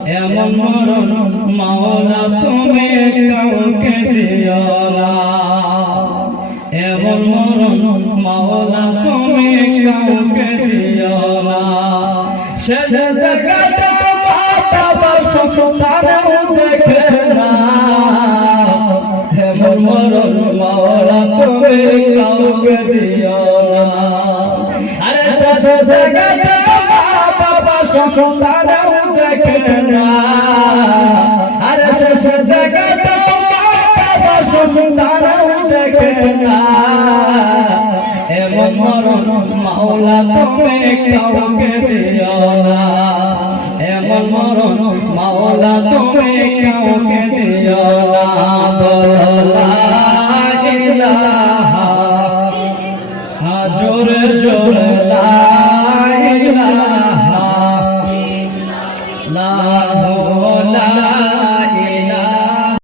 এমন মরণ মাওলা তুমি কাউকে দিও না, এমন মরণ মাওলা তুমি কাউকে দিও না। শেষ জায়গাটা মাতা বর্ষ তারাও দেখে না, এমন মরণ মাওলা তুমি কাউকে দিও না। আরে শেষ জায়গাটা মাতা বর্ষ তারাও দেখে না, আরে শেষ জায়গাটা মাতা বর্ষ তারাও দেখে না। এমন মরণ মাওলা তুমি কাউকে দিও না, এমন মরণ মাওলা তুমি কাউকে দিও না। বলো লা ইলাহা, জোরে জোরে লা ইলাহা, লা